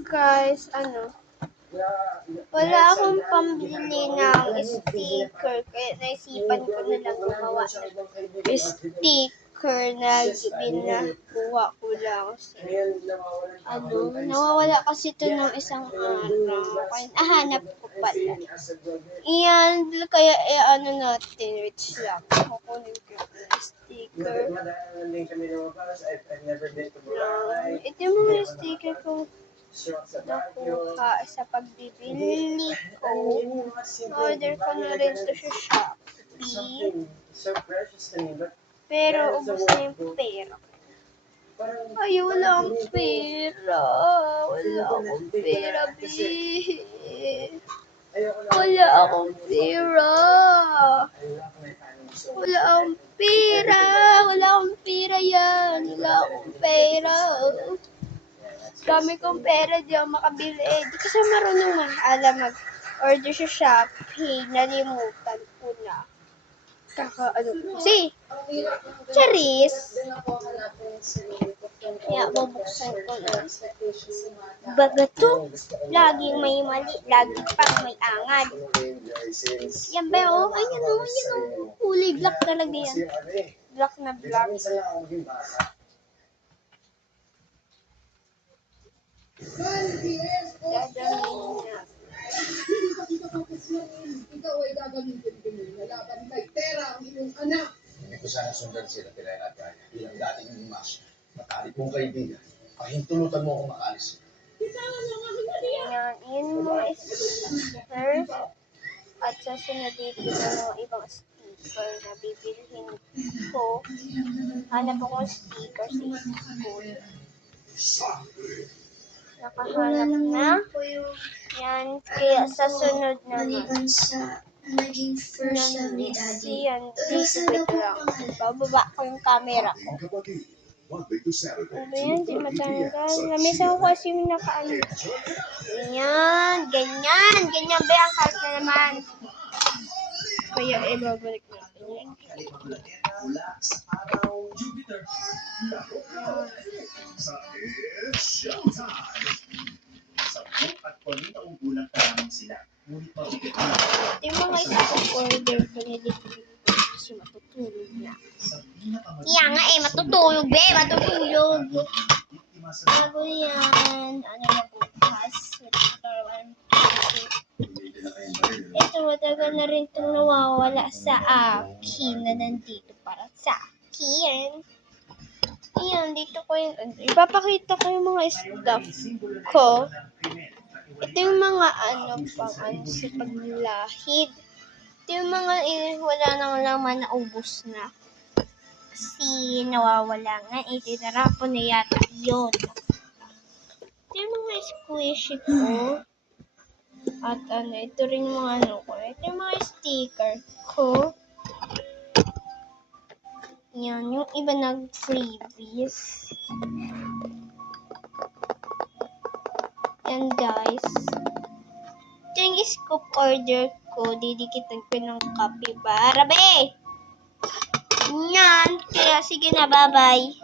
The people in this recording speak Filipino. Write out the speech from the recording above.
guys, wala akong pambili ng sticker, kaya naisipan ko na lang gumawa ng sticker na binakuha ko lang. Nawawala kasi ito ng isang araw, kaya nahanap ko pala. Iyan, kaya natin, which lang, kukunin ko yung sticker. Ito yung mga sticker ko nakuha sa pagbibili ko. Order ko na rin ito sa Shopee. Pero ubos na yung pera. Ay, wala akong pera. Wala akong pera, wala akong pera. Wala akong pera. Wala akong pera yan. Wala akong pera. Dami kong pera, di ako makabili. Di kasi marunong mag-order sa Shopee. Nalimutan ko na. Charis. Kaya bubuksan ko na. Baga to. Laging may mali. Lagi pang may angal. Yan ba o? Ayan o. Kulay black talaga yan. Black na black. Dadamihin na. Ikaw ay gagamitin ko na laban kay Tera ang iyong anak. Hindi ko sana sundan sila pinahirapan. Bilang dating yung mas matalik mong kaibigan. Pahintulutan mo akong makaalis. Yan mga stickers. At sasunod dito na mga ibang sticker na bibilhin ko. Hanap ako sticker sa school. Nakahanap na. Yan. Kaya sa sunod naman. Naging first love ni Daddy. Yan. Wait lang. Bababa ko yung camera ko. Ano yan? Di matanggal. Namiss ako kasi yung nakaano. Ganyan. Ganyan. Ganyan ba ang kahit na naman. Kaya ibabalik natin yan. Mula sa araw Jupiter. Sa It's Showtime! 10 at 40 gulang pa lamang sila. Ngunit mabigat na. Yung mga isang order ko nilibigay ko kasi matutulog na. Kaya nga matutulog matutulog. Bago yan. Ano na bukas? Ito matagal na rin itong nawawala sa akin na nandito para sa akin. Ayan, dito ko yung, ipapakita ko yung mga stuff ko. Ito yung mga pang sa paglahid. Ito yung mga wala nang laman na ubos na. Kasi nawawala nga, tinarapon na yata yun. Ito yung mga squishy ko. At ito rin yung mga ko. Ito yung mga sticker ko. Yan, yung iba nag-freebies. Yan guys. Ito yung scoop order ko. Didikitan ko ng capybara. Yan. Kaya sige na, bye-bye.